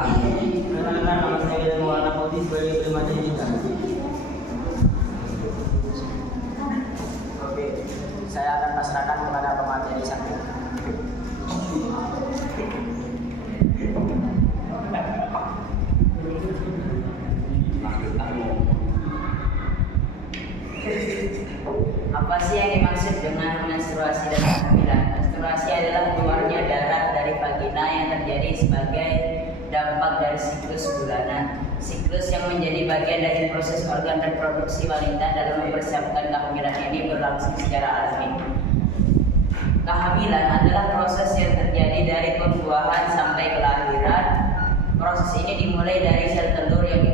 Kenalkan, nama saya William Warna Putih sebagai pemateri juga. Oke, saya akan pasrahkan kepada pemateri satu. Apa sih yang dimaksud dengan menstruasi dan kehamilan? Menstruasi adalah keluarnya darah dari vagina yang terjadi sebagai dampak dari siklus bulanan. Siklus yang menjadi bagian dari proses organ reproduksi wanita dalam mempersiapkan kehamilan ini berlangsung secara alami. Kehamilan adalah proses yang terjadi dari pembuahan sampai kelahiran. Proses ini dimulai dari sel telur yang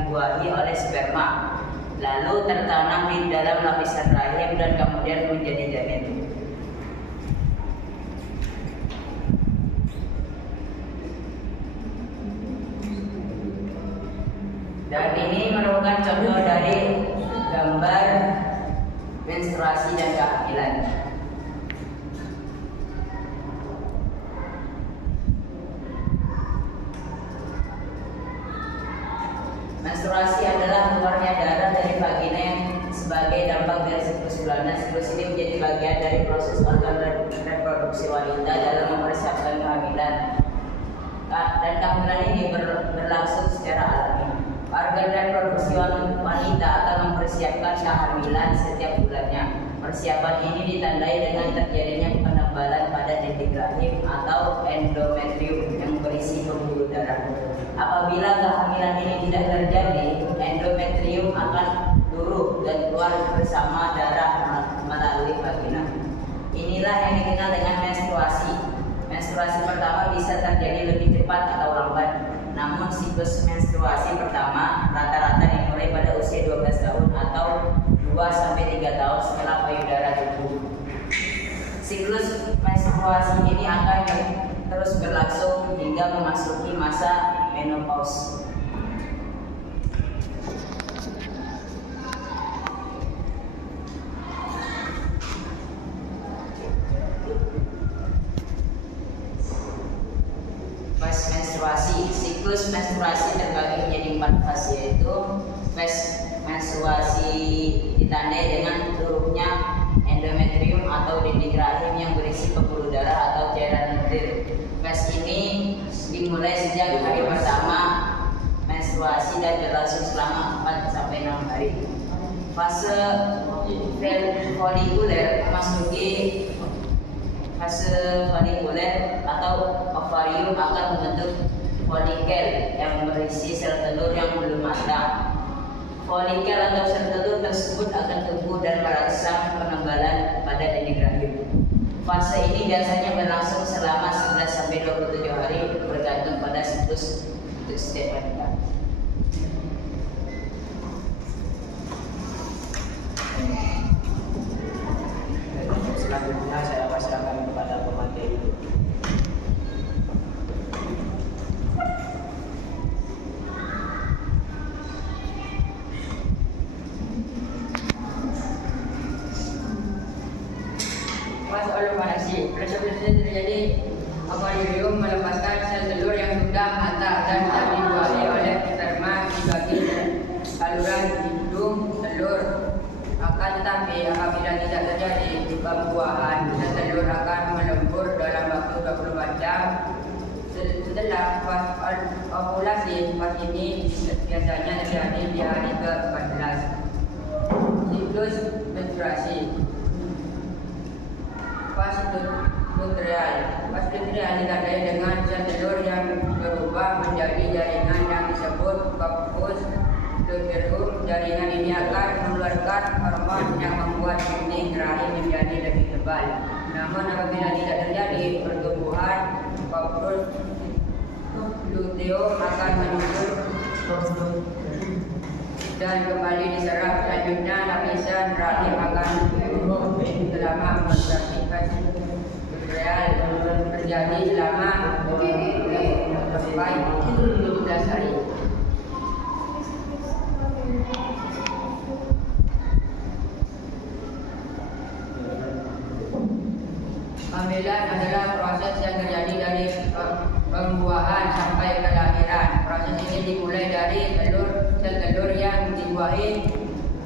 dibuahi oleh sperma, lalu tertanam di dalam lapisan rahim dan kemudian menjadi janin. Dan ini merupakan contoh dari gambar menstruasi dan kehamilan. Menstruasi adalah keluarnya darah dari vagina yang sebagai dampak dari siklus bulanan. Siklus ini menjadi bagian dari proses organ reproduksi wanita dalam mempersiapkan kehamilan. Dan kehamilan ini berlangsung secara alami. Organ reproduksi wanita akan mempersiapkan kehamilan setiap bulannya. Persiapan ini ditandai dengan terjadinya penebalan pada dinding rahim atau endometrium yang berisi pembuluh darah. Apabila kehamilan ini tidak terjadi, endometrium akan luruh dan keluar bersama darah melalui vagina. Inilah yang dikenal dengan menstruasi. Menstruasi pertama bisa terjadi lebih cepat atau lambat. Namun siklus menstruasi pertama rata-rata dimulai pada usia 12 tahun atau 2-3 tahun setelah payudara tumbuh. Siklus menstruasi ini akan terus berlangsung hingga memasuki masa menopause. Fase menstruasi. Siklus menstruasi terbagi menjadi 4 fase, yaitu fase menstruasi ditandai dengan luruhnya endometrium atau dinding rahim yang berisi pembuluh darah atau cairan lendir. Fase ini dimulai sejak hari pertama menstruasi dan berlangsung selama 4-6 hari. Fase folikuler memasuki fase folikuler atau ovarium akan membentuk folikel yang berisi sel telur yang belum matang. Folikel atau sel telur tersebut akan tumbuh dan merangsang penebalan pada dinding rahim. Fase ini biasanya berlangsung selama 11-27 hari bergantung pada siklus untuk setiap wanita. Selanjutnya saya pasrahkan kepada pemateri. Fase ovulasi. Proses terjadi ovarium melepaskan sel telur yang sudah matang dan tidak dibuahi oleh sperma di bagian saluran hidung telur. Akan tetapi apabila tidak terjadi pembuahan, sel telur akan melebur dalam waktu 24 jam. Setelah fase ovulasi, fase ini biasanya terjadi di hari ke-14. Siklus menstruasi. Fase luteal. Fase luteal ditandai dengan sel telur yang berubah menjadi jaringan yang disebut corpus luteum. Jaringan ini akan mengeluarkan hormon yang membuat dinding rahim menjadi lebih tebal. Namun apabila tidak terjadi pertumbuhan, corpus luteum akan menyusut dan kembali diserap. Selanjutnya lapisan rahim akan tumbuh selama menstruasi. Fase luteal terjadi selama sampai 17 hari. Kehamilan adalah proses yang terjadi dari pembuahan sampai kelahiran. Proses ini dimulai dari sel-telur yang dibuahi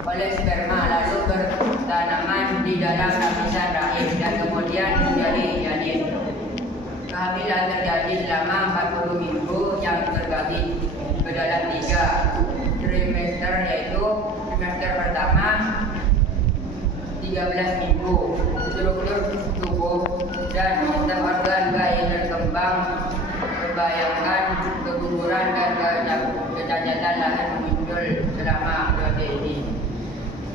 oleh sperma lalu bertanaman di dalam lapisan rahim dan kemudian menjadi janin. Kehamilan terjadi selama 40 minggu yang terbagi ke dalam 3 trimester, yaitu trimester pertama 13 minggu. Struktur tubuh dan sistem organ bayi berkembang, membayangkan keguguran dan kecacatan lahir muncul selama periode ini.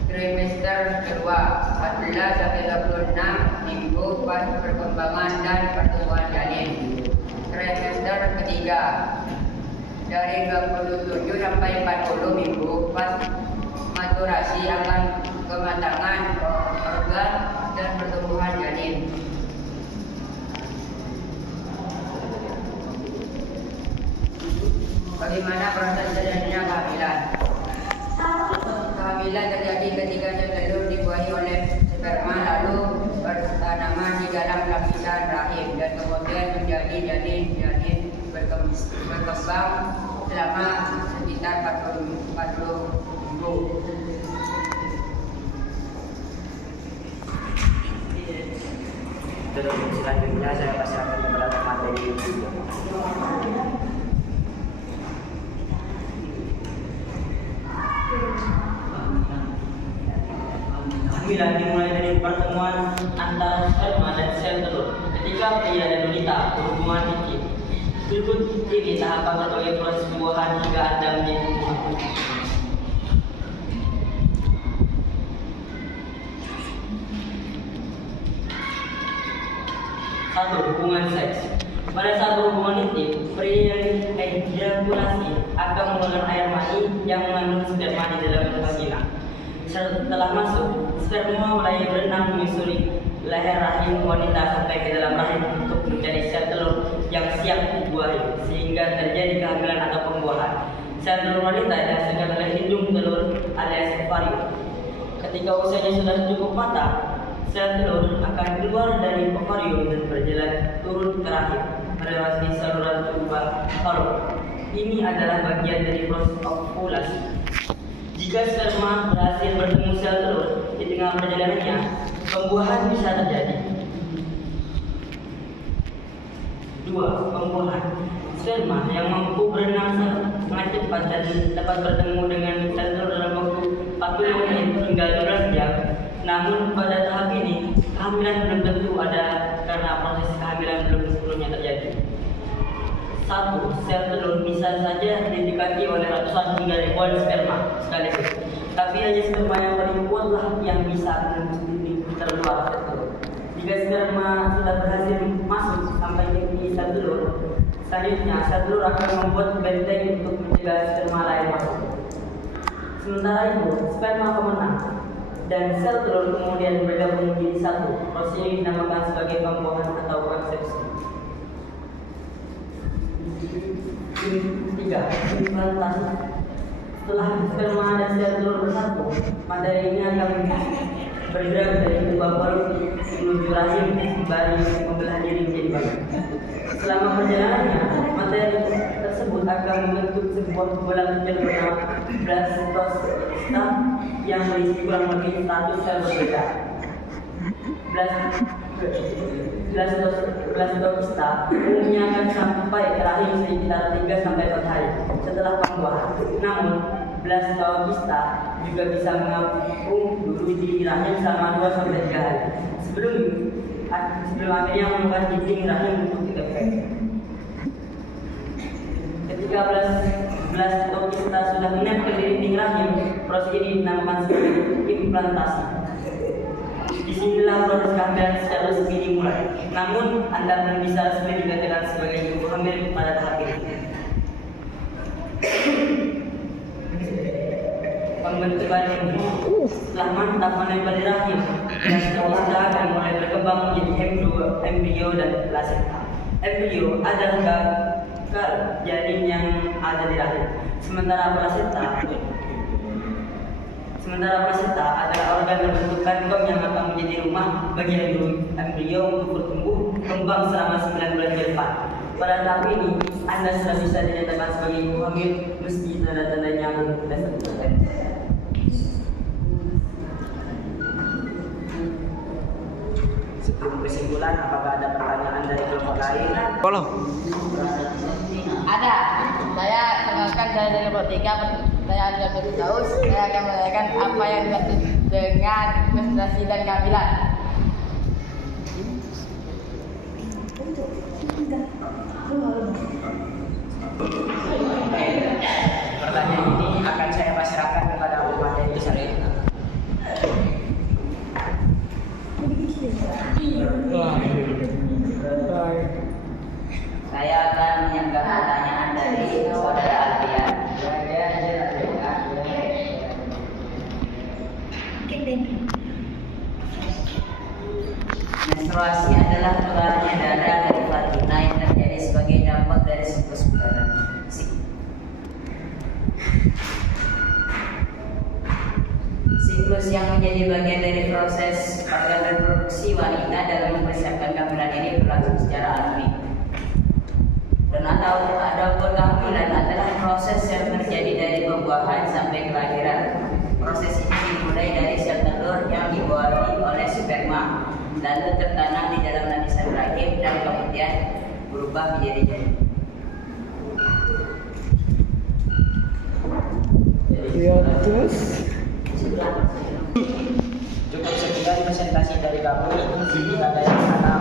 Trimester kedua 14 sampai 26 minggu pas perkembangan dan pertumbuhan janin. Trimester ketiga dari 27 sampai 40 minggu pas maturasi akan kematangan organ dan pertumbuhan janin. Bagaimana proses terjadinya kehamilan? Kehamilan terjadi ketika sel-telur dibuahi oleh sperma lalu bertanaman di dalam lapisan rahim dan kemudian menjadi janin berkembang selama sekitar 40 minggu. Terus selanjutnya saya pasrahkan kepada pemateri. Kehamilan dimulai dari pertemuan antara sperma dan sel telur ketika pria dan wanita berhubungan intim. Berikut ini tahapan berbagai proses pembuahan hingga Anda menjadi ibu. 1. Hubungan seks. Pada saat berhubungan intim, pria yang ejakulasi akan mengeluarkan air mani yang mengandung sperma di dalam vagina. Setelah masuk, sperma mulai berenang menyusuri leher rahim wanita sampai ke dalam rahim untuk mencari sel telur yang siap dibuahi, sehingga terjadi kehamilan atau pembuahan. Sel telur wanita dihasilkan oleh hidung telur alias ovarium. Ketika usianya sudah cukup matang, sel telur akan keluar dari ovarium dan berjalan turun ke rahim melewati saluran tubuh falop. Ini adalah bagian dari proses ovulasi. Jika sperma berhasil bertemu sel telur di tengah perjalanannya, pembuahan bisa terjadi. 2. Pembuahan. Sperma yang mampu berenang sangat cepat dan dapat bertemu dengan sel telur dalam waktu 40 menit hingga 12 jam. Namun pada tahap ini, kehamilan belum tentu ada karena proses kehamilan belum sepenuhnya terjadi. 1. Sel telur bisa saja didekati oleh ratusan hingga ribuan sperma sekaligus. Tapi hanya sperma yang paling kuatlah yang bisa menembus terluar sel telur. Jika sperma sudah berhasil masuk sampai ke sel telur, selanjutnya sel telur akan membuat benteng untuk mencegah sperma lain masuk. Sementara itu, sperma pemenang dan sel telur kemudian bergabung menjadi satu. Proses ini dinamakan sebagai pembuahan atau konsepsi. 3. Implantasi. Setelah sperma dan sel telur bersatu, materi ini akan bergerak dari tubuh baru menuju rahim sembari membelah diri menjadi bagian. Selama perjalanannya, materi tersebut akan membentuk sebuah bola kecil bernama blastocista yang berisi kurang lebih 100 sel berbeda. Blastocista umumnya akan sampai ke rahim sekitar 3-4 hari setelah pembuahan. Namun, blastocista juga bisa mengapung dulu di rahim selama 2-3 hari sebelum akhirnya menemukan dinding rahim untuk ditekan. Ketika blastocista sudah menempel di dinding rahim, proses ini dinamakan sebagai implantasi. Disinilah proses kehamilan secara resmi dimulai. Namun, Anda belum bisa resmi dikatakan sebagai ibu hamil pada tahap ini. Pembentukan ini setelah mantap menempel di rahim, blastocista akan mulai berkembang menjadi embrio dan plasenta. Embrio adalah gagal janin yang ada di rahim, sementara plasenta adalah organ berbentuk kantong yang akan menjadi rumah bagi embrio untuk bertumbuh kembang selama 9 bulan ke depan. Pada tahap ini, Anda sudah bisa dinyatakan sebagai ibu hamil meski tanda-tandanya belum kita sebutkan. Sebelum kesimpulan, apakah ada pertanyaan dari kelompok lain? Ada. Saya kenalkan saya dari Protika. Saya ada Firdaus. Saya akan menanyakan apa yang dimaksud dengan menstruasi dan kehamilan. Pertanyaan ini akan saya pasrahkan kepada Abu Mada itu sendiri. Saya akan menyanggah pertanyaan dari saudara Alfian. Menstruasi adalah keluarnya darah dari vagina yang terjadi sebagai dampak dari siklus bulanan. Siklus yang menjadi bagian dari proses organ reproduksi wanita dalam mempersiapkan kehamilan ini berlangsung secara alami. Dan adapun kehamilan adalah proses yang terjadi dari pembuahan sampai kelahiran. Proses ini dimulai dari sel telur yang dibuahi oleh sperma, lalu tertanam di dalam lapisan rahim dan kemudian berubah menjadi janin. Cukup sekian presentasi dari kami. Kita yang mana